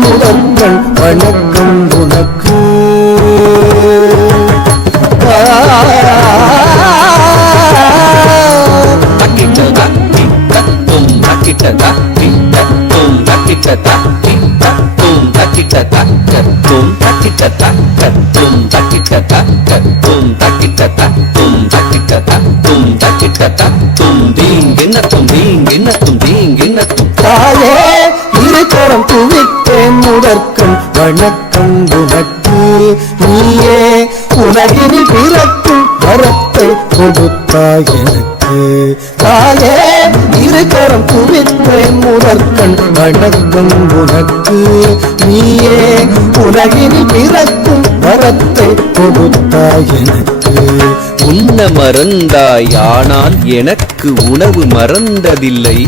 முதற்கண் வணக்கம் உனக்கு. தாயே இருகரம் குவித்தேன் முதற்கண் வணக்கம் உனக்கு. நீயே உலகினில் பிறக்கும் வரத்தை கொடுத்தாய் எனக்கு. தாயே இருகரம் குவித்தேன் முதற்கண் வணக்கம் உனக்கு. நீயே உலகினில் பிறக்கும் வரத்தை கொடுத்தாய் எனக்கு. உண்ண மறந்தாய் ஆனால் எனக்கு உணவு மறந்ததில்லை.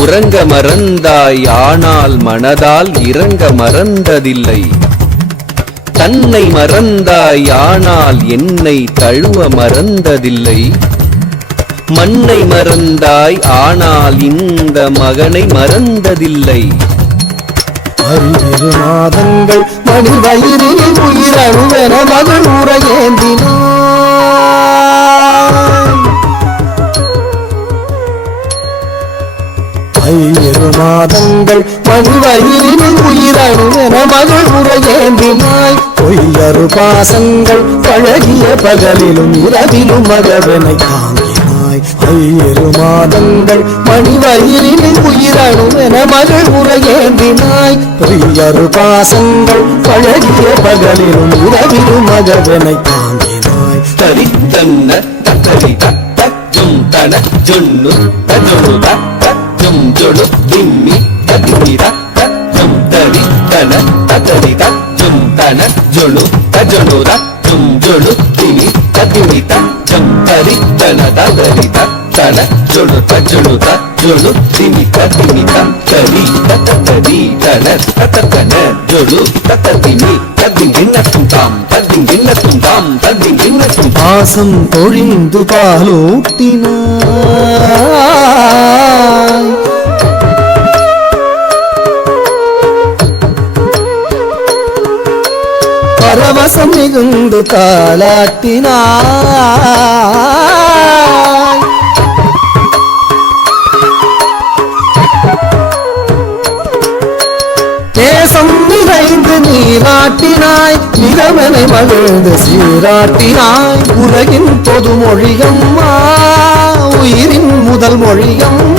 உறங்க மறந்தாய் ஆனால் மனதால் இறங்க மறந்ததில்லை. தன்னை மறந்தாய் ஆனால் என்னை தழுவ மறந்ததில்லை. மண்ணை மறந்தாய் ஆனால் இந்த மகனை மறந்ததில்லை. அறிவிரு மாதங்கள் மணி வயிறில் உயிரணுவென மகள் உரையேந்தினாய். ஐயிரு மாதங்கள் மணி வயிறில் உயிரணுவென மகள் உரையேந்தினாய். பொய்யரு பாசங்கள் பழகிய பகலிலும் இரவிலும் மகவனை தாங்கினாய். ஐயிரு மாதங்கள் மணி வயிறில் உயிரணுவென மகள் உரையேந்தினாய். பொய்யரு பாசங்கள் பழகிய பகலிலும் இரவிலும் மகவனை தாங்கினாய். தரித்தன்ன தக்கரி தக்கும் தன ஜொன்னு தஜொடு தக்கும் ஜொடு திம்மி ததிர தக்கும் தரித்தன தக்கரி தக்கும் தன ஜொடு தஜொடு தக்கும் ஜொடு திமி ததிரி தக்கும் தரித்தன ததரி தன ஜொடு தஜொடு தஜொடு திமி ததிமி தரி ததரி தன ததன ஜொடு தததிமி ததிங்கின்னத்தும் தாம் ததிங்கின்னத்தும் தாம் ததிங்கின்னத்தும். பாசம் பொழிந்து பாலூட்டினாய். பரவசம் மிகுந்து தாலாட்டினாய். தேசம் நிறைந்து நீராட்டினாய். இளவனை மகிழ்ந்து சீராட்டினாய். உலகின் பொது மொழியம்மா, உயிரின் முதல் மொழியம்மா.